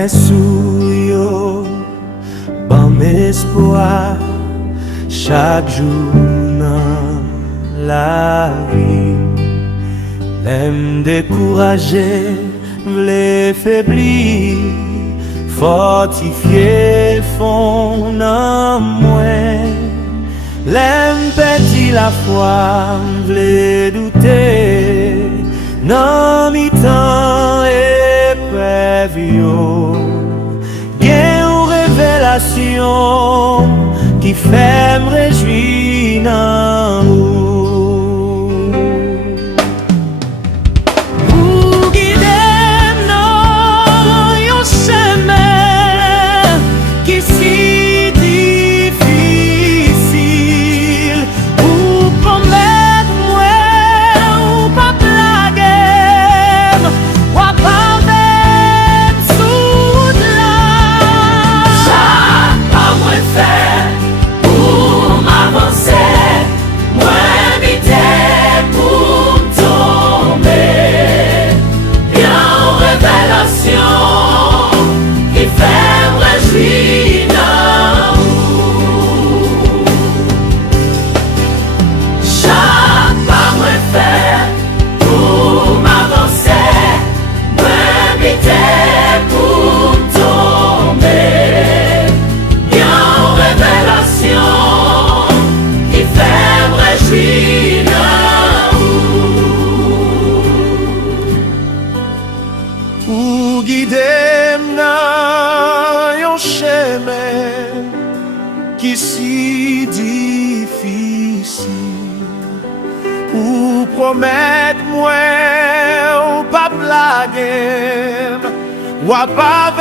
mwen sou yo, ban m'espoir chaque jour dans la vie. L'aime découragé, v'le faibli, fortifié fond en moi. L'aime petit la foi, v'le douter, nan mi temps épreuve yo. Gen ou révélation qui fait me réjouir nan ou. Ou guidem nan yon chemin qui si difficile, ou promet moi ou pas blaguer, ou pas